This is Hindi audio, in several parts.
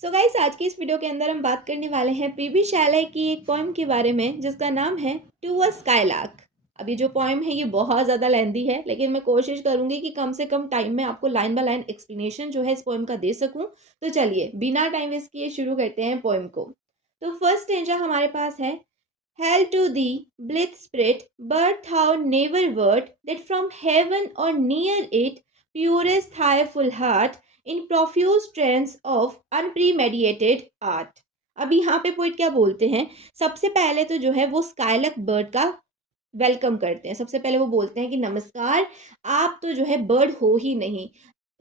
सो गाइस, आज की इस वीडियो के अंदर हम बात करने वाले हैं पीबी शैलय की एक पोएम के बारे में जिसका नाम है टू अ स्काईलार्क। अब ये जो पोएम है ये बहुत ज़्यादा लेंदी है, लेकिन मैं कोशिश करूंगी कि कम से कम टाइम में आपको लाइन बाय लाइन एक्सप्लेनेशन जो है इस पोएम का दे सकूं। तो चलिए बिना टाइम वेस्ट किए शुरू करते हैं पोएम को। तो फर्स्ट स्टेंजा हमारे पास है, Hail to thee, blithe spirit, but thou never wert, that from heaven or near it, purest thy full heart, in profuse trance of unpremeditated art। अब यहाँ पे पोइट क्या बोलते हैं? सबसे पहले तो जो है वो स्काईलक बर्ड का वेलकम करते हैं। सबसे पहले वो बोलते हैं कि नमस्कार, आप तो जो है बर्ड हो ही नहीं।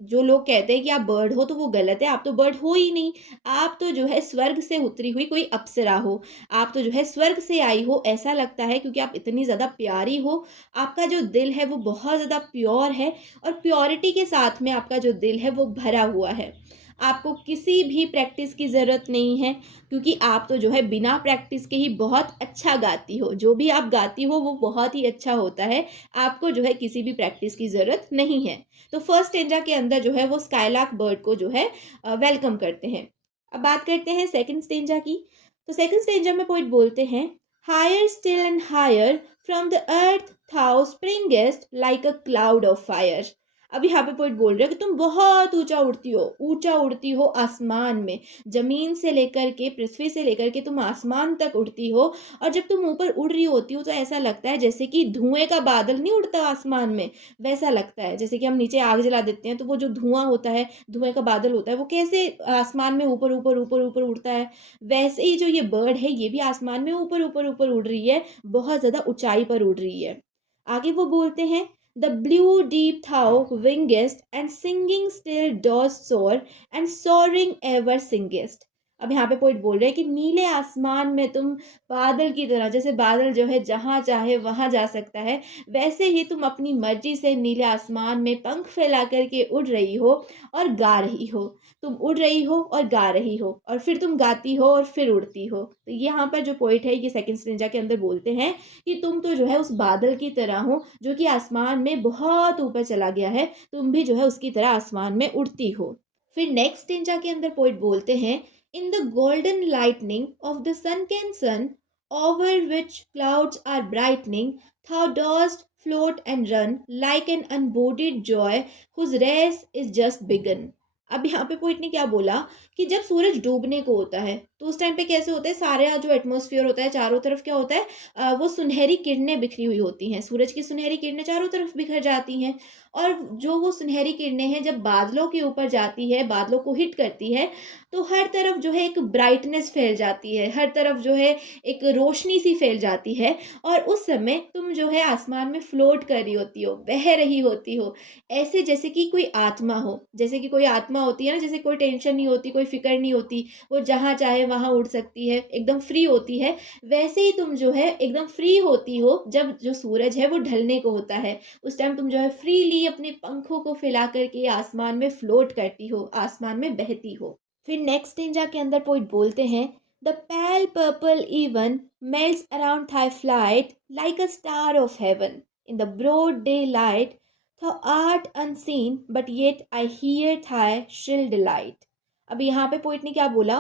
जो लोग कहते हैं कि आप बर्ड हो तो वो गलत है, आप तो बर्ड हो ही नहीं। आप तो जो है स्वर्ग से उतरी हुई कोई अप्सरा हो। आप तो जो है स्वर्ग से आई हो ऐसा लगता है, क्योंकि आप इतनी ज़्यादा प्यारी हो। आपका जो दिल है वो बहुत ज़्यादा प्योर है, और प्योरिटी के साथ में आपका जो दिल है वो भरा हुआ है। आपको किसी भी प्रैक्टिस की ज़रूरत नहीं है, क्योंकि आप तो जो है बिना प्रैक्टिस के ही बहुत अच्छा गाती हो। जो भी आप गाती हो वो बहुत ही अच्छा होता है। आपको जो है किसी भी प्रैक्टिस की ज़रूरत नहीं है। तो फर्स्ट स्टेंजा के अंदर जो है वो स्काईलार्क बर्ड को जो है वेलकम करते हैं। अब बात करते हैं सेकंड स्टेंजा की। तो सेकंड स्टेंजा में पोइट बोलते हैं, higher still and higher from the earth thou springest like a cloud of fire. अब यहाँ पे पोइट बोल रहे हो कि तुम बहुत ऊंचा उड़ती हो आसमान में। जमीन से लेकर के, पृथ्वी से लेकर के तुम आसमान तक उड़ती हो। और जब तुम ऊपर उड़ रही होती हो तो ऐसा लगता है जैसे कि धुएं का बादल नहीं उड़ता आसमान में, वैसा लगता है। जैसे कि हम नीचे आग जला देते हैं तो वो जो धुआं होता है, धुएं का बादल होता है, वो कैसे आसमान में ऊपर ऊपर ऊपर ऊपर उड़ता है, वैसे ही जो ये बर्ड है ये भी आसमान में ऊपर ऊपर ऊपर उड़ रही है, बहुत ज़्यादा ऊंचाई पर उड़ रही है। आगे वो बोलते हैं, the blue deep thou wingest and singing still dost soar and soaring ever singest. अब यहाँ पे पोइट बोल रहे हैं कि नीले आसमान में तुम बादल की तरह, जैसे बादल जो है जहाँ चाहे वहाँ जा सकता है, वैसे ही तुम अपनी मर्जी से नीले आसमान में पंख फैला करके उड़ रही हो और गा रही हो। तुम उड़ रही हो और गा रही हो, और फिर तुम गाती हो और फिर उड़ती हो। तो यहाँ पर जो पोइट है ये सेकंड स्टेंजा के अंदर बोलते हैं कि तुम तो जो है उस बादल की तरह हो जो कि आसमान में बहुत ऊपर चला गया है, तुम भी जो है उसकी तरह आसमान में उड़ती हो। फिर नेक्स्ट स्टेंजा के अंदर पोइट बोलते हैं, in the golden lightning of the sunken sun over which clouds are brightening, thou dost float and run like an unbounded joy whose race is just begun। अब यहाँ पे पोइट ने क्या बोला कि जब सूरज डूबने को होता है तो उस टाइम पे कैसे होता है, सारे जो एटमॉस्फेयर होता है चारों तरफ क्या होता है, वो सुनहरी किरणें बिखरी हुई होती हैं। सूरज की सुनहरी किरणें चारों तरफ बिखर जाती हैं, और जो वो सुनहरी किरणें हैं जब बादलों के ऊपर जाती है, बादलों को हिट करती है, तो हर तरफ जो है एक ब्राइटनेस फैल जाती है, हर तरफ जो है एक रोशनी सी फैल जाती है। और उस समय तुम जो है आसमान में फ्लोट कर रही होती हो, बह रही होती हो, ऐसे जैसे कि कोई आत्मा हो। जैसे कि कोई आत्मा होती है ना, जैसे कोई टेंशन नहीं होती, कोई फिक्र नहीं होती, वो जहाँ चाहे वहाँ उड़ सकती है, एकदम फ्री होती है। वैसे ही तुम जो है एकदम फ्री होती हो जब जो सूरज है वो ढलने को होता है। उस टाइम तुम जो है फ्रीली अपने पंखों को फैला करके आसमान में फ्लोट करती हो, आसमान में बहती हो। फिर नेक्स्ट स्टेंजा के अंदर पोइट बोलते हैं, the pale purple even melts around thy flight like a star of heaven in the broad daylight. Thou art unseen, but yet I hear thy shrill delight। अब यहाँ पे पोइट ने क्या बोला,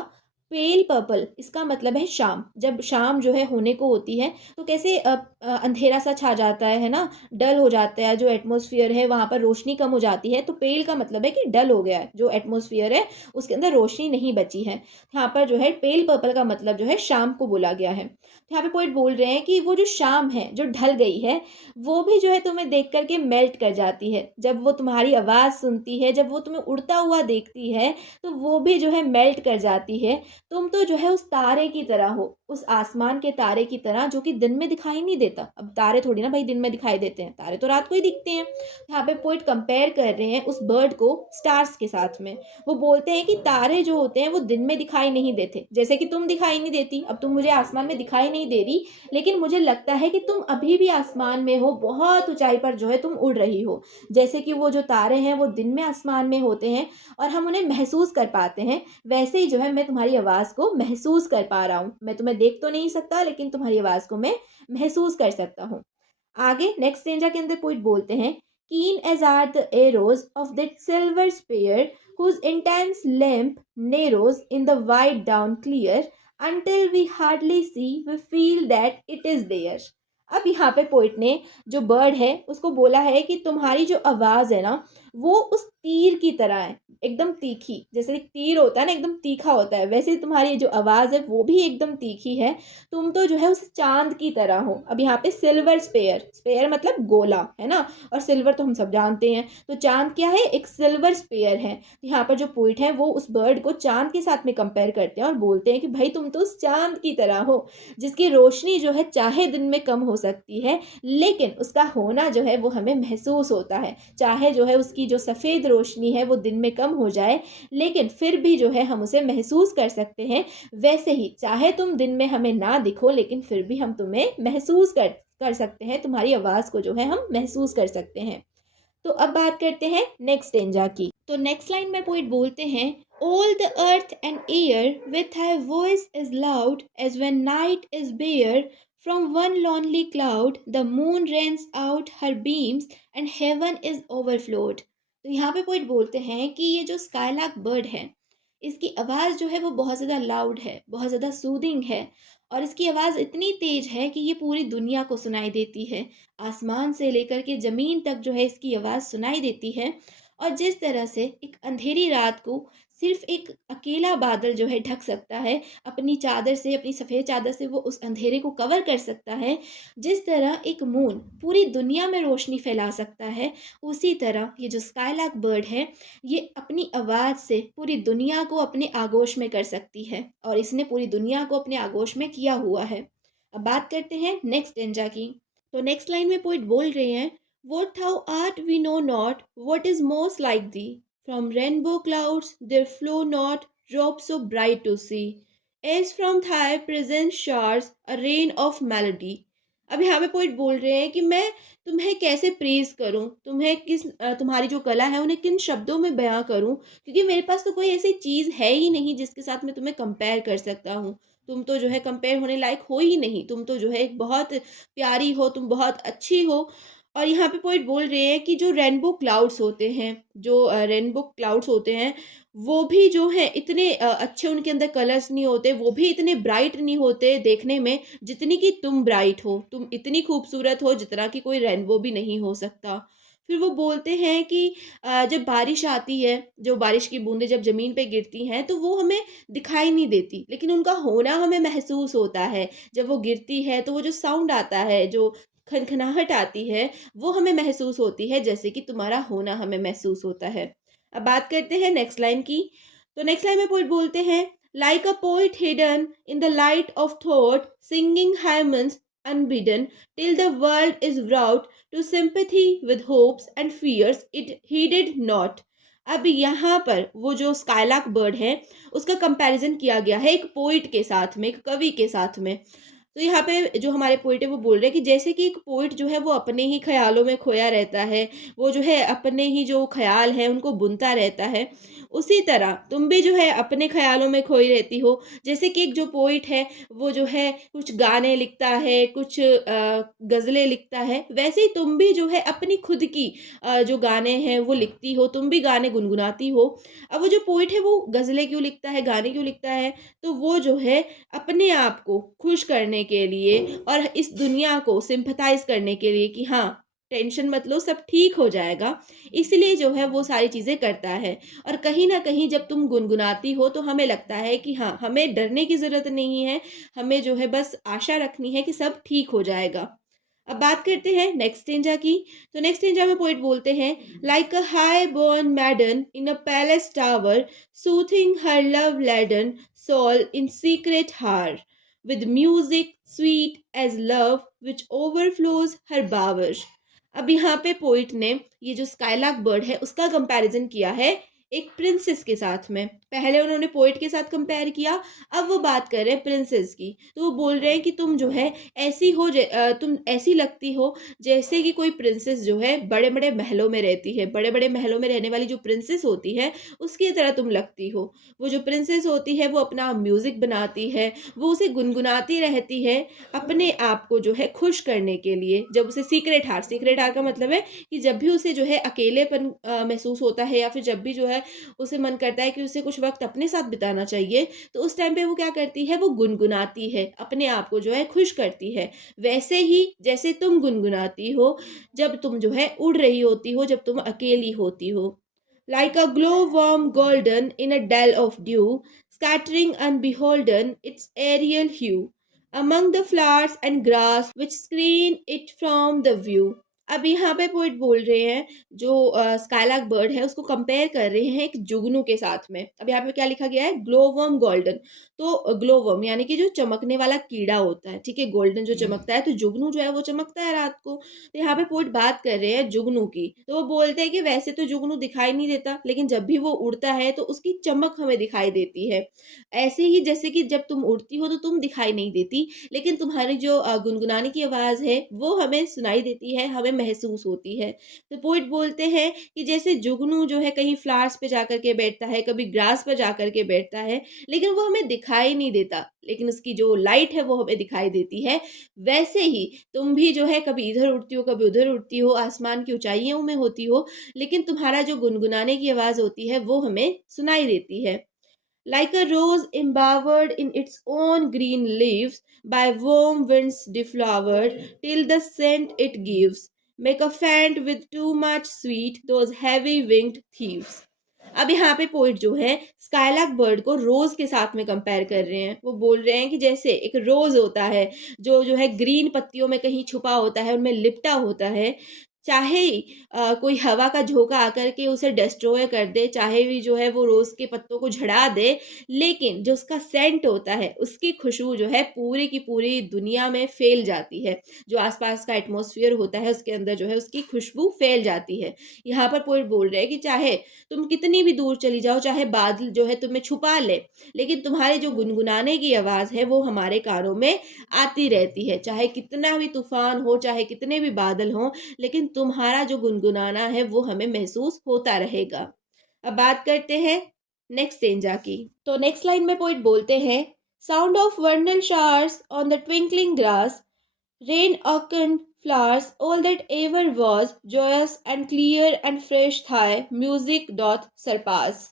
पेल पर्पल इसका मतलब है शाम। जब शाम जो है होने को होती है तो कैसे अंधेरा सा छा जाता है ना, डल हो जाता है, जो एटमॉस्फेयर है वहाँ पर रोशनी कम हो जाती है। तो पेल का मतलब है कि डल हो गया है, जो एटमॉस्फेयर है उसके अंदर रोशनी नहीं बची है। यहाँ पर जो है पेल पर्पल का मतलब जो है शाम को बोला गया है। यहाँ पे पोइट बोल रहे हैं कि वो जो शाम है जो ढल गई है, वो भी जो है तुम्हें देख करके मेल्ट कर जाती है। जब वो तुम्हारी आवाज़ सुनती है, जब वो तुम्हें उड़ता हुआ देखती है, तो वो भी जो है मेल्ट कर जाती है। तुम तो जो है उस तारे की तरह हो, उस आसमान के तारे की तरह जो कि दिन में दिखाई नहीं देता। अब तारे थोड़ी ना भाई दिन में दिखाई देते हैं, तारे तो रात को ही दिखते हैं। यहाँ पे पोइट कंपेयर कर रहे हैं उस बर्ड को स्टार्स के साथ में। वो बोलते हैं कि तारे जो होते हैं वो दिन में दिखाई नहीं देते, जैसे कि तुम दिखाई नहीं देती। अब तुम मुझे आसमान में दिखाई नहीं दे रही, लेकिन मुझे लगता है कि तुम अभी भी आसमान में हो, बहुत ऊंचाई पर जो है तुम उड़ रही हो। जैसे कि वो जो तारे हैं वो दिन में आसमान में होते हैं और हम उन्हें महसूस कर पाते हैं, वैसे ही जो है मैं तुम्हारी आवाज़ को महसूस कर पा रहा हूँ। मैं तुम्हें देख तो नहीं सकता, लेकिन तुम्हारी आवाज़ को मैं महसूस कर सकता हूँ। आगे नेक्स्ट स्टेंजा के अंदर पोइट बोलते हैं, keen as are the arrows of that silver sphere whose intense lamp narrows in the white dawn clear until we hardly see, we feel that it is there. अब यहाँ पे पोइट ने जो बर्ड है उसको बोला है कि तुम्हारी जो आवाज़ है ना वो उस तीर की तरह है, एकदम तीखी। जैसे एक तीर होता है ना, एकदम तीखा होता है, वैसे ही तुम्हारी जो आवाज़ है वो भी एकदम तीखी है। तुम तो जो है उस चांद की तरह हो। अब यहाँ पे सिल्वर स्पेयर, स्पेयर मतलब गोला है ना, और सिल्वर तो हम सब जानते हैं। तो चांद क्या है, एक सिल्वर स्पेयर है। यहाँ पर जो पोइट है वो उस बर्ड को चांद के साथ में कंपेयर करते हैं और बोलते हैं कि भाई तुम तो उस चांद की तरह हो, जिसकी रोशनी जो है चाहे दिन में कम हो सकती है, लेकिन उसका होना जो है वो हमें महसूस होता है। चाहे जो है उसकी जो सफ़ेद रोशनी है वो दिन में कम हो जाए, लेकिन फिर भी जो है हम उसे महसूस कर सकते हैं। वैसे ही चाहे तुम दिन में हमें ना दिखो, लेकिन फिर भी हम तुम्हें महसूस कर सकते हैं, तुम्हारी आवाज़ को जो है हम महसूस कर सकते हैं। तो अब बात करते हैं नेक्स्ट स्टेंजा की। तो नेक्स्ट लाइन में पोइट बोलते हैं, all the earth and air with high voice is loud as when night is bare, from one lonely cloud the moon rains out her beams and heaven is overflowed. तो यहाँ पे पोइट बोलते हैं कि ये जो स्काईलार्क बर्ड है, इसकी आवाज़ जो है वो बहुत ज़्यादा लाउड है, बहुत ज़्यादा सूदिंग है, और इसकी आवाज़ इतनी तेज़ है कि ये पूरी दुनिया को सुनाई देती है। आसमान से लेकर के ज़मीन तक जो है इसकी आवाज़ सुनाई देती है। और जिस तरह से एक अंधेरी रात को सिर्फ एक अकेला बादल जो है ढक सकता है, अपनी चादर से, अपनी सफ़ेद चादर से वो उस अंधेरे को कवर कर सकता है, जिस तरह एक मून पूरी दुनिया में रोशनी फैला सकता है, उसी तरह ये जो स्काईलार्क बर्ड है ये अपनी आवाज़ से पूरी दुनिया को अपने आगोश में कर सकती है, और इसने पूरी दुनिया को अपने आगोश में किया हुआ है। अब बात करते हैं नेक्स्ट स्टेंजा की। तो नेक्स्ट लाइन में पोइट बोल रहे हैं, what thou art we know not, what is most like thee, from rainbow clouds there flow not drops so bright to see, as from thy presence showers a rain of melody। अब यहाँ पे पोइट बोल रहे हैं कि मैं तुम्हें कैसे प्रेज करूं, तुम्हें तुम्हारी जो कला है उन्हें किन शब्दों में बयां करूं, क्योंकि मेरे पास तो कोई ऐसी चीज़ है ही नहीं जिसके साथ मैं तुम्हें कंपेयर कर सकता हूँ। तुम तो जो है कंपेयर होने लायक हो ही नहीं, तुम तो जो है एक बहुत प्यारी हो, तुम बहुत अच्छी हो। और यहाँ पे पोइट बोल रहे हैं कि जो रेनबो क्लाउड्स होते हैं, जो रेनबो क्लाउड्स होते हैं, वो भी जो हैं इतने अच्छे, उनके अंदर कलर्स नहीं होते, वो भी इतने ब्राइट नहीं होते देखने में जितनी कि तुम ब्राइट हो, तुम इतनी खूबसूरत हो जितना कि कोई रेनबो भी नहीं हो सकता। फिर वो बोलते हैं कि जब बारिश आती है, जो बारिश की बूंदें जब ज़मीन पे गिरती हैं तो वो हमें दिखाई नहीं देती, लेकिन उनका होना हमें महसूस होता है। जब वो गिरती है तो वो जो साउंड आता है, जो खनखनाहट आती है, वो हमें महसूस होती है, जैसे कि तुम्हारा होना हमें महसूस होता है। अब बात करते हैं नेक्स्ट लाइन की। तो नेक्स्ट लाइन में पोइट बोलते हैं, like a poet hidden in the light of thought singing hymns unbidden till the world is brought to sympathy with hopes and fears it heeded not. अब यहाँ पर वो जो स्काईलार्क बर्ड है उसका कंपैरिजन किया गया है एक पोइट के साथ में, एक कवि के साथ में। तो यहाँ पे जो हमारे पोइट है वो बोल रहे हैं कि जैसे कि एक पोइट जो है वो अपने ही ख्यालों में खोया रहता है, वो जो है अपने ही जो ख्याल है उनको बुनता रहता है, उसी तरह तुम भी जो है अपने ख्यालों में खोई रहती हो। जैसे कि एक जो पोइट है वो जो है कुछ गाने लिखता है, कुछ गज़लें लिखता है, वैसे ही तुम भी जो है अपनी खुद की जो गाने हैं वो लिखती हो, तुम भी गाने गुनगुनाती हो। अब वो जो पोइट है वो गज़लें क्यों लिखता है, गाने क्यों लिखता है, तो वो जो है अपने आप को खुश करने के लिए और इस दुनिया को सिंपैथाइज़ करने के लिए कि हाँ, टेंशन मत लो, सब ठीक हो जाएगा, इसलिए जो है वो सारी चीज़ें करता है। और कहीं न कहीं जब तुम गुनगुनाती हो तो हमें लगता है कि हाँ, हमें डरने की ज़रूरत नहीं है, हमें जो है बस आशा रखनी है कि सब ठीक हो जाएगा। अब बात करते हैं नेक्स्ट स्टेंजा की। तो नेक्स्ट स्टेंजा में पोएट बोलते हैं, like a high born maiden in a palace tower soothing her love laden soul in secret hour, with music sweet as love which overflows her bower। अब यहाँ पे पोइट ने ये जो स्काईलार्क बर्ड है उसका कंपैरिजन किया है एक प्रिंसेस के साथ में। पहले उन्होंने पोइट के साथ कंपेयर किया, अब वो बात कर रहे हैं प्रिंसेस की। तो वो बोल रहे हैं कि तुम जो है ऐसी हो, तुम ऐसी लगती हो जैसे कि कोई प्रिंसेस जो है बड़े बड़े महलों में रहती है, बड़े बड़े महलों में रहने वाली जो प्रिंसेस होती है उसकी तरह तुम लगती हो। वो जो प्रिंसेस होती है वो अपना म्यूज़िक बनाती है, वो उसे गुनगुनाती रहती है अपने आप को जो है खुश करने के लिए। जब उसे सीक्रेट हार का मतलब है कि जब भी उसे जो है अकेलेपन महसूस होता है, या फिर जब भी जो है है उसे मन करता है कि उसे कुछ वक़्त अपने साथ बिताना चाहिए, तो उस टाइम पे वो क्या करती है, वो गुनगुनाती है, अपने आप को जो है खुश करती है। वैसे ही जैसे तुम गुनगुनाती हो, जब तुम जो है उड़ रही होती हो, जब तुम अकेली होती हो। Like a glow-worm golden in a dell of dew, scattering unbeholden its aerial hue among the flowers and grass which screen it from the view. अब यहाँ पे पोइट बोल रहे हैं जो स्काइलार्क बर्ड है उसको कंपेयर कर रहे हैं एक जुगनू के साथ में। अब यहाँ पे क्या लिखा गया है, ग्लोवर्म गोल्डन। तो ग्लोवर्म यानी कि जो चमकने वाला कीड़ा होता है, ठीक है, गोल्डन जो चमकता है, तो जुगनू जो है वो चमकता है रात को। तो यहाँ पे पोइट बात कर रहे हैं जुगनू की, तो वो बोलते हैं कि वैसे तो जुगनू दिखाई नहीं देता, लेकिन जब भी वो उड़ता है तो उसकी चमक हमें दिखाई देती है। ऐसे ही जैसे कि जब तुम उड़ती हो तो तुम दिखाई नहीं देती, लेकिन तुम्हारी जो गुनगुनाने की आवाज़ है वो हमें सुनाई देती है, हमें महसूस होती है। तो पोइट बोलते हैं कि जैसे जुगनू जो है कहीं फ्लावर्स पे जाकर के बैठता है, कभी ग्रास पर जाकर के बैठता है, लेकिन वो हमें दिखाई नहीं देता, लेकिन उसकी जो लाइट है वो हमें दिखाई देती है। वैसे ही तुम भी जो है कभी इधर उड़ती हो, कभी उधर उड़ती हो, आसमान की ऊँचाइयों में होती हो, लेकिन तुम्हारा जो गुनगुनाने की आवाज़ होती है वो हमें सुनाई देती है। Like a rose embowered in its own green leaves, by warm winds deflowered, till the scent it gives, make a faint with too much sweet those heavy winged thieves. अब यहाँ पे पोइट जो है स्काइलार्क बर्ड को रोज के साथ में कंपेयर कर रहे हैं। वो बोल रहे हैं कि जैसे एक रोज होता है जो है ग्रीन पत्तियों में कहीं छुपा होता है, उनमें लिपटा होता है, चाहे कोई हवा का झोंका आकर के उसे डिस्ट्रॉय कर दे, चाहे भी जो है वो रोज के पत्तों को झड़ा दे, लेकिन जो उसका सेंट होता है, उसकी खुशबू जो है पूरी की पूरी दुनिया में फैल जाती है। जो आसपास का एटमॉस्फेयर होता है उसके अंदर जो है उसकी खुशबू फैल जाती है। यहाँ पर पोइट बोल रहे हैं कि चाहे तुम कितनी भी दूर चली जाओ, चाहे बादल जो है तुम्हें छुपा ले, लेकिन तुम्हारे जो गुनगुनाने की आवाज़ है वो हमारे कानों में आती रहती है। चाहे कितना भी तूफान हो, चाहे कितने भी बादल हों, लेकिन तुम्हारा जो गुनगुनाना है वो हमें महसूस होता रहेगा। अब बात करते हैं नेक्स्ट स्टेंजा की। तो नेक्स्ट लाइन में पोइट बोलते हैं, sound of वर्नल showers on the twinkling grass, rain oaken flowers, all that ever was, joyous and clear and fresh thy music doth surpass.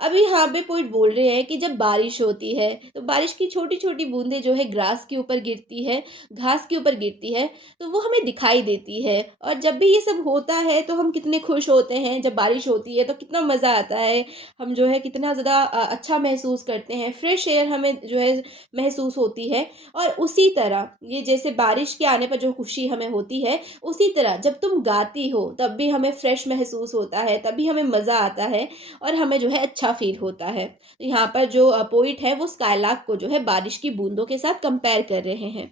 अभी यहाँ पे पोइट बोल रहे हैं कि जब बारिश होती है तो बारिश की छोटी छोटी बूंदें जो है ग्रास के ऊपर गिरती है, घास के ऊपर गिरती है, तो वो हमें दिखाई देती है। और जब भी ये सब होता है तो हम कितने खुश होते हैं, जब बारिश होती है तो कितना मज़ा आता है, हम जो है कितना ज़्यादा अच्छा महसूस करते हैं, फ्रेश एयर हमें जो है महसूस होती है। और उसी तरह ये जैसे बारिश के आने पर जो खुशी हमें होती है, उसी तरह जब तुम गाती हो तब भी हमें फ्रेश महसूस होता है, तभी हमें मज़ा आता है और हमें जो है अच्छा फील होता है। तो यहाँ पर जो पोइट है वो स्काइलार्क को जो है बारिश की बूंदों के साथ कंपेयर कर रहे हैं।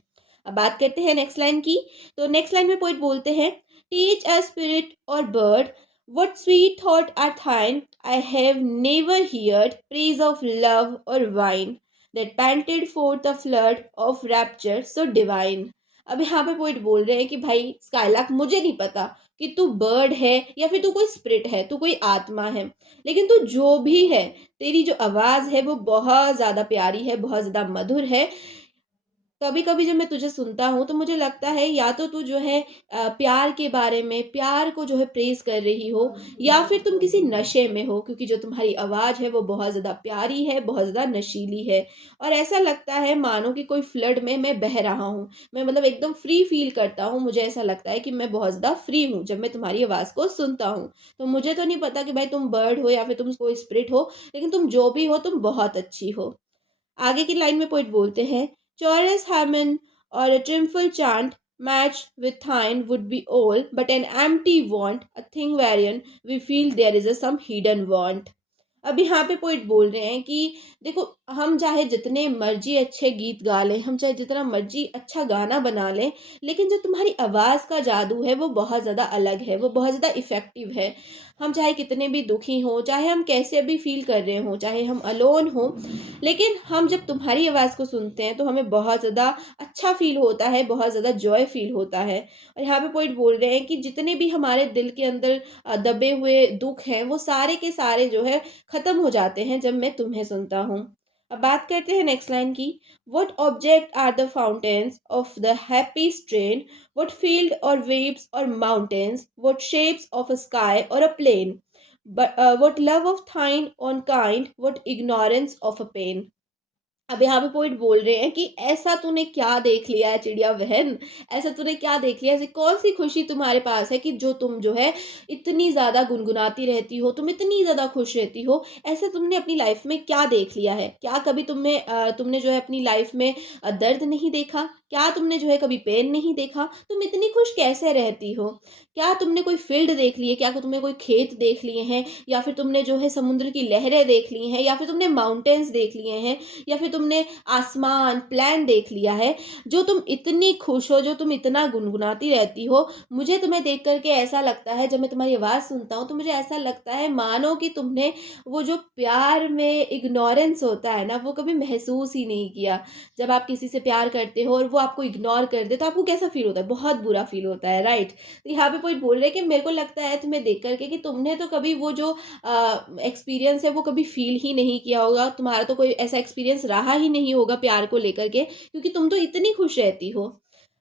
अब बात करते हैं नेक्स्ट लाइन की। तो नेक्स्ट लाइन में पोइट बोलते हैं, टीच अ स्पिरिट और bird what sweet thought are thine, I have never heard praise of love or wine that panted forth a flood of rapture so divine. अब यहाँ पे पोइट बोल रहे हैं कि भाई स्काइलार्क, मुझे नहीं पता कि तू बर्ड है या फिर तू कोई स्पिरिट है, तू कोई आत्मा है, लेकिन तू जो भी है, तेरी जो आवाज़ है वो बहुत ज़्यादा प्यारी है, बहुत ज़्यादा मधुर है। कभी कभी जब मैं तुझे सुनता हूँ तो मुझे लगता है या तो तू जो है प्यार के बारे में, प्यार को जो है प्रेज कर रही हो, या फिर तुम किसी नशे में हो, क्योंकि जो तुम्हारी आवाज़ है वो बहुत ज़्यादा प्यारी है, बहुत ज़्यादा नशीली है। और ऐसा लगता है मानो कि कोई फ्लड में मैं बह रहा हूँ, मैं मतलब एकदम फ्री फील करता हूँ। मुझे ऐसा लगता है कि मैं बहुत ज़्यादा फ्री हूँ जब मैं तुम्हारी आवाज़ को सुनता हूँ। तो मुझे तो नहीं पता कि भाई तुम बर्ड हो या फिर तुम कोई स्पिरिट हो, लेकिन तुम जो भी हो तुम बहुत अच्छी हो। आगे की लाइन में पोइट बोलते हैं, चौरस हार्मन और a triumphal chant matched with thine would be all but an empty want, a thing wherein we feel there is a some hidden want. अब यहाँ पे पोइट बोल रहे हैं कि देखो, हम चाहे जितने मर्जी अच्छे गीत गा लें, हम चाहे जितना मर्जी अच्छा गाना बना लें, लेकिन जो तुम्हारी आवाज़ का जादू है वो बहुत ज़्यादा अलग है, वो बहुत ज़्यादा इफ़ेक्टिव है। हम चाहे कितने भी दुखी हों, चाहे हम कैसे भी फील कर रहे हों, चाहे हम अलोन हों, लेकिन हम जब तुम्हारी आवाज़ को सुनते हैं तो हमें बहुत ज़्यादा अच्छा फील होता है, बहुत ज़्यादा जॉय फील होता है। और यहाँ पे पोइट बोल रहे हैं कि जितने भी हमारे दिल के अंदर दबे हुए दुख हैं वो सारे के सारे जो है ख़त्म हो जाते हैं जब मैं तुम्हें सुनता हूँ। अब बात करते हैं नेक्स्ट लाइन की। What object are the fountains of the happy strain? What field or waves or mountains? What shapes of a sky or a plain? what love of thine on kind, what ignorance of a pain। अब यहाँ पे पोइट बोल रहे हैं कि ऐसा तूने क्या देख लिया है चिड़िया बहन, ऐसा तूने क्या देख लिया, ऐसी कौन सी खुशी तुम्हारे पास है कि जो तुम जो है इतनी ज़्यादा गुनगुनाती रहती हो, तुम इतनी ज़्यादा खुश रहती हो। ऐसा तुमने अपनी लाइफ में क्या देख लिया है? क्या कभी तुमने जो है अपनी लाइफ में दर्द नहीं देखा? क्या तुमने जो है कभी पेन नहीं देखा? तुम इतनी खुश कैसे रहती हो? क्या तुमने कोई फील्ड देख ली है? क्या तुमने कोई खेत देख लिए हैं, या फिर तुमने जो है समुद्र की लहरें देख ली हैं, या फिर तुमने माउंटेन्स देख लिए हैं, या फिर तुमने आसमान, प्लान देख लिया है, जो तुम इतनी खुश हो, जो तुम इतना गुनगुनाती रहती हो। मुझे तुम्हें देख कर के ऐसा लगता है, जब मैं तुम्हारी आवाज़ सुनता हूँ, तो मुझे ऐसा लगता है मानो कि तुमने वो जो प्यार में इग्नोरेंस होता है ना, वो कभी महसूस ही नहीं किया। जब आप किसी से प्यार करते हो और वो आपको इग्नोर कर दे, तो आपको कैसा फ़ील होता है? बहुत बुरा फ़ील होता है, राइट? तो यहाँ पे कोई बोल रहे हैं कि मेरे को लगता है तुम्हें देख कर के कि तुमने तो कभी वो जो एक्सपीरियंस है वो कभी फील ही नहीं किया होगा, तुम्हारा तो कोई ऐसा एक्सपीरियंस रहा ही नहीं होगा प्यार को लेकर के, क्योंकि तुम तो इतनी खुश रहती हो।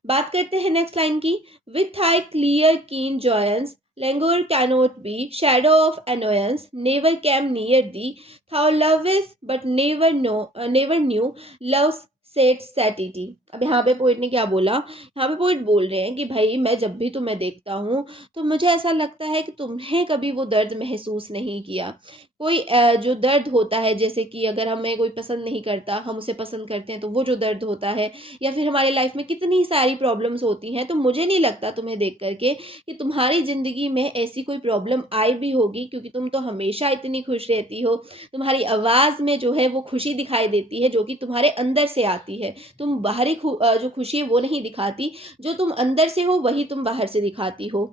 बात करते हैं नेक्स्ट लाइन की। विथ आई क्लियर कीन जॉयंस languor cannot be shadow of annoyance never came near thee thou lovest but never knew love's sad satiety. अब यहाँ पे पोइट ने क्या बोला, यहाँ पे पोइट बोल रहे हैं कि भाई मैं जब भी तुम्हें देखता हूँ तो मुझे ऐसा लगता है कि तुमने कभी वो दर्द महसूस नहीं किया। कोई जो दर्द होता है, जैसे कि अगर हमें कोई पसंद नहीं करता, हम उसे पसंद करते हैं, तो वो जो दर्द होता है, या फिर हमारे लाइफ में कितनी सारी प्रॉब्लम्स होती हैं, तो मुझे नहीं लगता तुम्हें देख करके कि तुम्हारी ज़िंदगी में ऐसी कोई प्रॉब्लम आई भी होगी, क्योंकि तुम तो हमेशा इतनी खुश रहती हो। तुम्हारी आवाज़ में जो है वो खुशी दिखाई देती है, जो कि तुम्हारे अंदर से आती है। तुम बाहरी जो खुशी है वो नहीं दिखाती, जो तुम अंदर से हो वही तुम बाहर से दिखाती हो।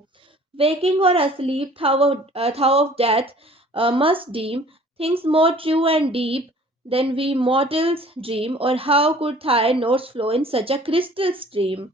वेकिंग और asleep, thou of death must deem things more true and deep than we mortals dream, or how could thy notes flow in such a crystal stream।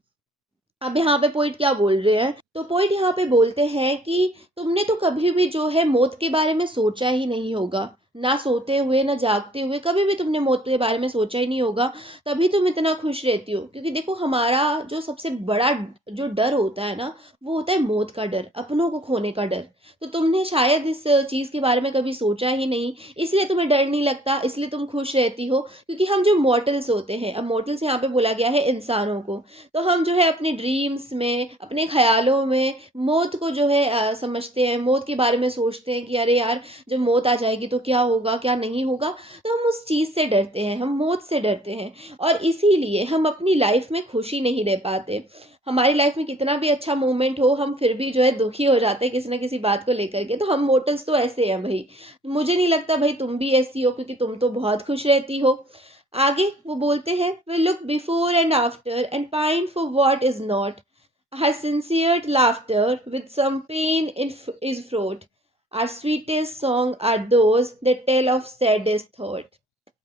अब यहाँ पे पोइट क्या बोल रहे हैं, तो पोइट यहाँ पे बोलते हैं कि तुमने तो कभी भी जो है मौत के बारे में सोचा ही नहीं होगा, ना सोते हुए ना जागते हुए कभी भी तुमने मौत के बारे में सोचा ही नहीं होगा। तभी तुम इतना खुश रहती हो, क्योंकि देखो हमारा जो सबसे बड़ा जो डर होता है ना, वो होता है मौत का डर, अपनों को खोने का डर। तो तुमने शायद इस चीज़ के बारे में कभी सोचा ही नहीं, इसलिए तुम्हें डर नहीं लगता, इसलिए तुम खुश रहती हो। क्योंकि हम जो मॉर्टल्स होते हैं, अब मॉर्टल्स यहाँ पे बोला गया है इंसानों को, तो हम जो है अपने ड्रीम्स में, अपने ख़यालों में मौत को जो है समझते हैं, मौत के बारे में सोचते हैं कि अरे यार, जब मौत आ जाएगी तो क्या होगा, क्या नहीं होगा। तो हम उस चीज़ से डरते हैं, हम मौत से डरते हैं, और इसीलिए हम अपनी लाइफ में खुशी नहीं रह पाते। हमारी लाइफ में कितना भी अच्छा मोमेंट हो, हम फिर भी जो है दुखी हो जाते हैं किसी ना किसी बात को लेकर के। तो हम मोटल्स तो ऐसे हैं भाई। मुझे नहीं लगता भाई तुम भी ऐसी हो, क्योंकि तुम तो बहुत खुश रहती हो। आगे वो बोलते हैं, we look before and after and pine for what is not, our sincere laughter with some pain in is fraught, our sweetest song are those that tell of saddest thought.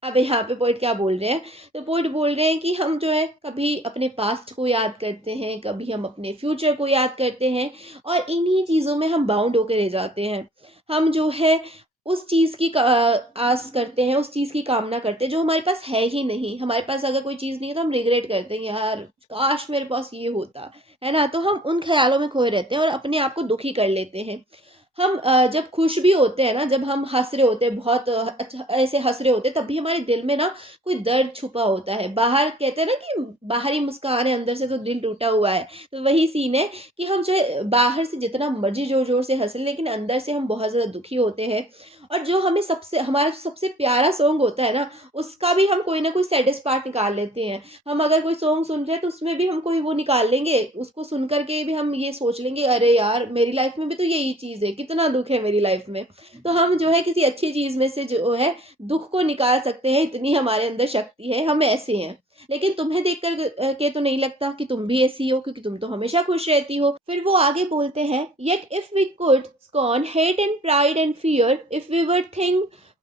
अब यहाँ पे पोइट क्या बोल रहे हैं, तो पोइट बोल रहे हैं कि हम जो है कभी अपने पास्ट को याद करते हैं, कभी हम अपने फ्यूचर को याद करते हैं, और इन्हीं चीज़ों में हम बाउंड होकर रह जाते हैं। हम जो है उस चीज़ की आस करते हैं, उस चीज़ की कामना करते हैं जो हमारे पास है ही नहीं। हमारे पास अगर कोई चीज़ नहीं है तो हम रिग्रेट करते हैं, यार काश मेरे पास ये होता, है ना? तो हम उन ख्यालों में खोए रहते हैं और अपने आप को दुखी कर लेते हैं। हम जब खुश भी होते हैं ना, जब हम हँस रहे होते हैं, बहुत अच्छा ऐसे हँस रहे होते हैं, तब भी हमारे दिल में ना कोई दर्द छुपा होता है। बाहर कहते हैं ना कि बाहरी मुस्कान है, अंदर से तो दिल टूटा हुआ है। तो वही सीन है कि हम जो है बाहर से जितना मर्ज़ी ज़ोर-ज़ोर से हँस लें, लेकिन अंदर से हम बहुत ज़्यादा दुखी होते हैं। और जो हमें हमारा जो सबसे प्यारा सॉन्ग होता है ना, उसका भी हम कोई ना कोई सैडेस्ट पार्ट निकाल लेते हैं। हम अगर कोई सॉन्ग सुन रहे हैं तो उसमें भी हम कोई वो निकाल लेंगे, उसको सुन कर के भी हम ये सोच लेंगे, अरे यार मेरी लाइफ में भी तो यही चीज़ है, कितना दुःख है मेरी लाइफ में। तो हम जो है किसी अच्छी चीज़ में से जो है दुःख को निकाल सकते हैं, इतनी हमारे अंदर शक्ति है, हम ऐसे हैं। लेकिन तुम्हें देख कर के तो नहीं लगता कि तुम भी ऐसी हो, क्योंकि तुम तो हमेशा खुश रहती हो। फिर वो आगे बोलते हैं, yet if we could scorn hate and pride and fear, if we were thing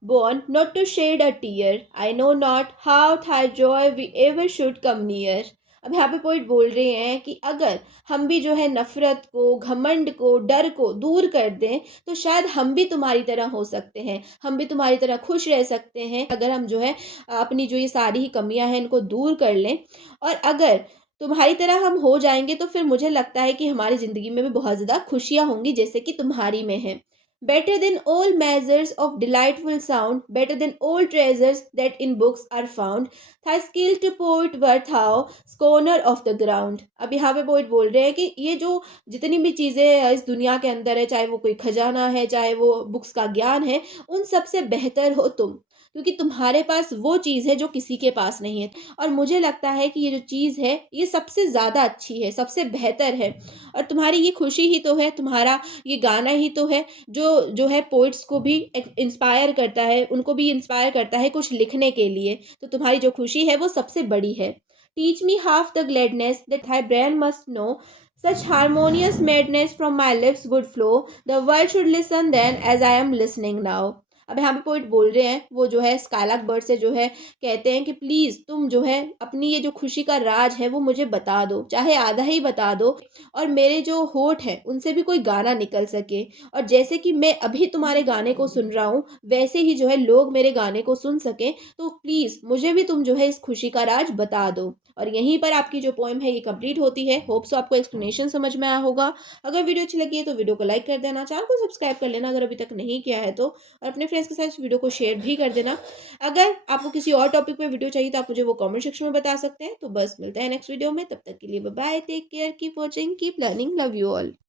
born not to shed a tear, I know not how thy joy we ever should come near। अब यहाँ पे पोइट बोल रहे हैं कि अगर हम भी जो है नफरत को, घमंड को, डर को दूर कर दें, तो शायद हम भी तुम्हारी तरह हो सकते हैं, हम भी तुम्हारी तरह खुश रह सकते हैं, अगर हम जो है अपनी जो ये सारी ही कमियां हैं इनको दूर कर लें। और अगर तुम्हारी तरह हम हो जाएंगे तो फिर मुझे लगता है कि हमारी ज़िंदगी में भी बहुत ज़्यादा खुशियाँ होंगी, जैसे कि तुम्हारी में है। better than all measures of delightful sound, better than all treasures that in books are found, thy skill to poet worth how, scorner of the ground। अब यहाँ पे पोइट बोल रहे हैं कि ये जो जितनी भी चीज़ें इस दुनिया के अंदर है, चाहे वो कोई खजाना है, चाहे वो बुक्स का ज्ञान है, उन सबसे बेहतर हो तुम, क्योंकि तुम्हारे पास वो चीज़ है जो किसी के पास नहीं है। और मुझे लगता है कि ये जो चीज़ है, ये सबसे ज़्यादा अच्छी है, सबसे बेहतर है। और तुम्हारी ये खुशी ही तो है, तुम्हारा ये गाना ही तो है जो है पोइट्स को भी इंस्पायर करता है, उनको भी इंस्पायर करता है कुछ लिखने के लिए। तो तुम्हारी जो खुशी है वो सबसे बड़ी है। Teach me half the gladness that thy brain must know, such harmonious madness from my lips would flow, the world should listen then as I am listening now. अब यहाँ पे पोइट बोल रहे हैं, वो जो है स्काइलार्क बर्ड से जो है कहते हैं कि प्लीज़ तुम जो है अपनी ये जो खुशी का राज है वो मुझे बता दो, चाहे आधा ही बता दो, और मेरे जो होठ हैं उनसे भी कोई गाना निकल सके। और जैसे कि मैं अभी तुम्हारे गाने को सुन रहा हूँ, वैसे ही जो है लोग मेरे गाने को सुन सकें। तो प्लीज़ मुझे भी तुम जो है इस खुशी का राज बता दो। और यहीं पर आपकी जो पोएम है ये कंप्लीट होती है। होप सो आपको एक्सप्लेनेशन समझ में आया होगा। अगर वीडियो अच्छी लगी है तो वीडियो को लाइक कर देना, चैनल को सब्सक्राइब कर लेना अगर अभी तक नहीं किया है तो, और अपने फ्रेंड्स के साथ इस वीडियो को शेयर भी कर देना। अगर आपको किसी और टॉपिक पे वीडियो चाहिए तो आप मुझे वो कमेंट सेक्शन में बता सकते हैं। तो बस मिलते हैं नेक्स्ट वीडियो में, तब तक के लिए bye bye, take care, keep watching, keep learning, love you all.